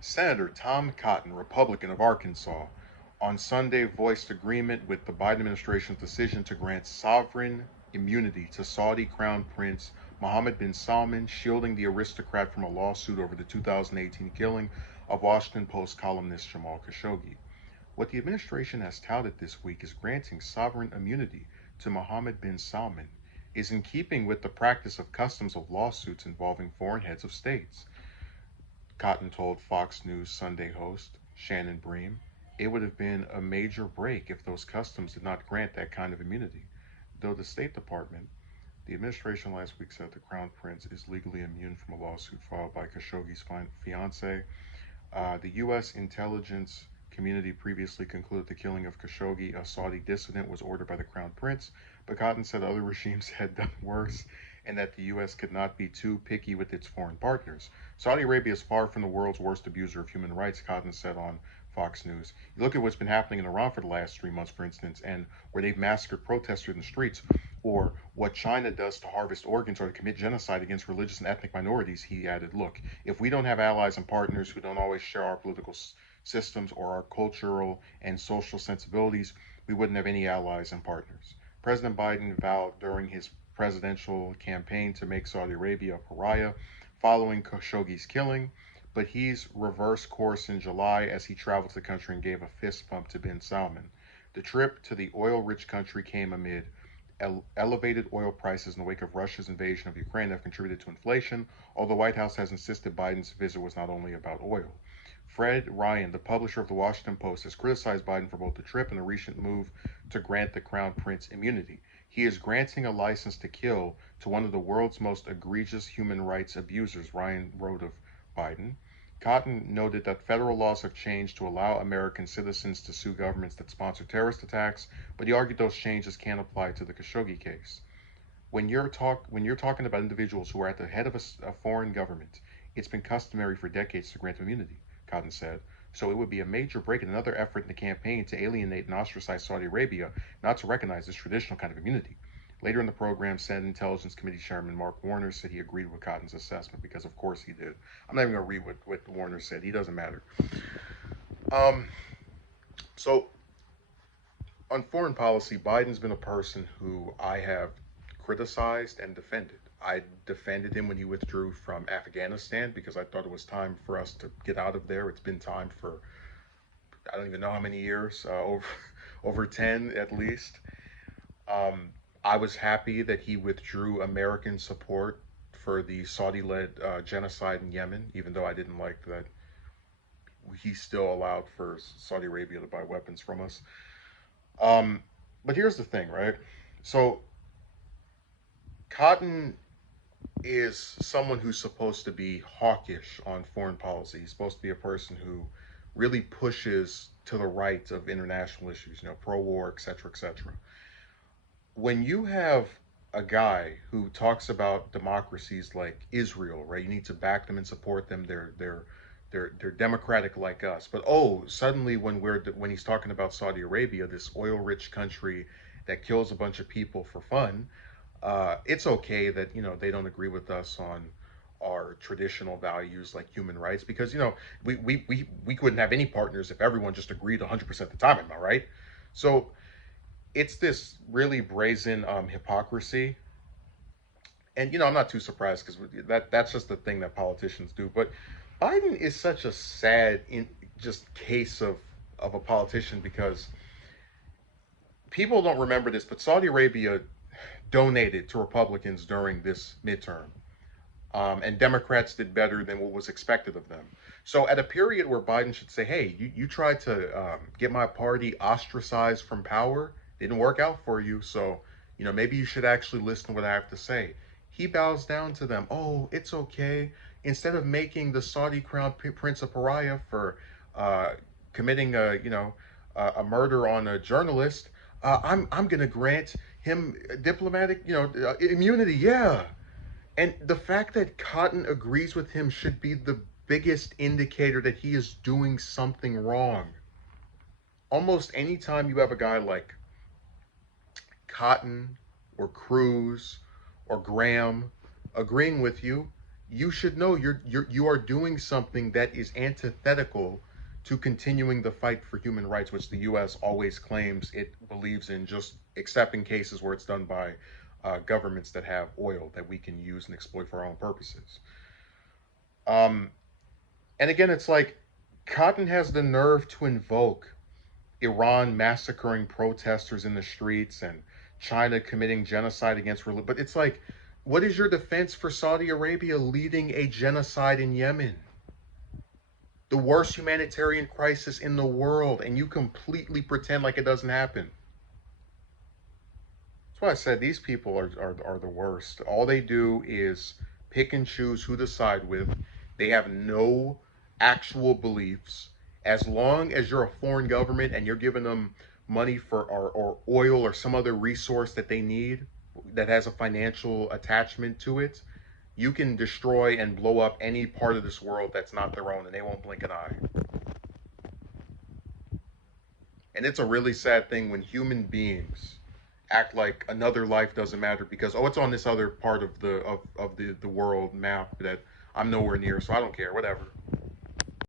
Senator Tom Cotton, Republican of Arkansas, on Sunday voiced agreement with the Biden administration's decision to grant sovereign immunity to Saudi Crown Prince Mohammed bin Salman, shielding the aristocrat from a lawsuit over the 2018 killing of Washington Post columnist Jamal Khashoggi. What the administration has touted this week as granting sovereign immunity to Mohammed bin Salman is in keeping with the practice of customs of lawsuits involving foreign heads of states. Cotton told Fox News Sunday host Shannon Bream it would have been a major break if those customs did not grant that kind of immunity. Though the State Department, the administration last week said the Crown Prince is legally immune from a lawsuit filed by Khashoggi's fiance. The U.S. intelligence community previously concluded the killing of Khashoggi, a Saudi dissident, was ordered by the Crown Prince, but Cotton said other regimes had done worse and that the U.S. could not be too picky with its foreign partners. Saudi Arabia is far from the world's worst abuser of human rights, Cotton said on Fox News. You look at what's been happening in Iran for the last 3 months, for instance, and where they've massacred protesters in the streets, or what China does to harvest organs or to commit genocide against religious and ethnic minorities. He added, look, if we don't have allies and partners who don't always share our political systems or our cultural and social sensibilities, we wouldn't have any allies and partners. President Biden vowed during his presidential campaign to make Saudi Arabia a pariah following Khashoggi's killing, but he's reversed course in July as he traveled to the country and gave a fist bump to bin Salman. The trip to the oil rich country came amid elevated oil prices in the wake of Russia's invasion of Ukraine that have contributed to inflation, although the White House has insisted Biden's visit was not only about oil. Fred Ryan, the publisher of the Washington Post, has criticized Biden for both the trip and the recent move to grant the Crown Prince immunity. He is granting a license to kill to one of the world's most egregious human rights abusers, Ryan wrote of Biden. Cotton noted that federal laws have changed to allow American citizens to sue governments that sponsor terrorist attacks, but he argued those changes can't apply to the Khashoggi case. When you're talking about individuals who are at the head of a foreign government, it's been customary for decades to grant immunity, Cotton said. So it would be a major break in another effort in the campaign to alienate and ostracize Saudi Arabia not to recognize this traditional kind of immunity. Later in the program, Senate Intelligence Committee Chairman Mark Warner said he agreed with Cotton's assessment because, of course, he did. I'm not even going to read what Warner said. He doesn't matter. Um, so, on foreign policy, Biden's been a person who I have criticized and defended. I defended him when he withdrew from Afghanistan because I thought it was time for us to get out of there. It's been time for I don't even know how many years, over 10 at least. Um, I was happy that he withdrew American support for the Saudi-led genocide in Yemen, even though I didn't like that he still allowed for Saudi Arabia to buy weapons from us. Um, but here's the thing, right? So Cotton is someone who's supposed to be hawkish on foreign policy. He's supposed to be a person who really pushes to the right of international issues, pro-war, etc., etc. When you have a guy who talks about democracies like Israel, right? You need to back them and support them. They're democratic like us. But oh, suddenly when he's talking about Saudi Arabia, this oil-rich country that kills a bunch of people for fun, it's okay that they don't agree with us on our traditional values like human rights because we couldn't have any partners if everyone just agreed 100% of the time. Am I right? So it's this really brazen hypocrisy, and I'm not too surprised because that's just the thing that politicians do. But Biden is such a sad just case of a politician because people don't remember this, but Saudi Arabia donated to Republicans during this midterm. And Democrats did better than what was expected of them. So, at a period where Biden should say, hey, you tried to get my party ostracized from power, didn't work out for you. So, maybe you should actually listen to what I have to say. He bows down to them. Oh, it's okay. Instead of making the Saudi crown prince a pariah for uh, committing a murder on a journalist, I'm going to grant him diplomatic immunity. Yeah, and the fact that Cotton agrees with him should be the biggest indicator that he is doing something wrong. Almost anytime you have a guy like Cotton or Cruz or Graham agreeing with you, you should know you are doing something that is antithetical to continuing the fight for human rights, which the U.S. always claims it believes in, just except in cases where it's done by governments that have oil that we can use and exploit for our own purposes. Um, and again, it's like Cotton has the nerve to invoke Iran massacring protesters in the streets and China committing genocide against religion. But it's like, what is your defense for Saudi Arabia leading a genocide in Yemen? The worst humanitarian crisis in the world, and you completely pretend like it doesn't happen. That's why I said these people are the worst. All they do is pick and choose who to side with. They have no actual beliefs. As long as you're a foreign government and you're giving them money for or oil or some other resource that they need that has a financial attachment to it, you can destroy and blow up any part of this world that's not their own and they won't blink an eye. And it's a really sad thing when human beings act like another life doesn't matter because, oh, it's on this other part of the world map that I'm nowhere near, so I don't care, whatever.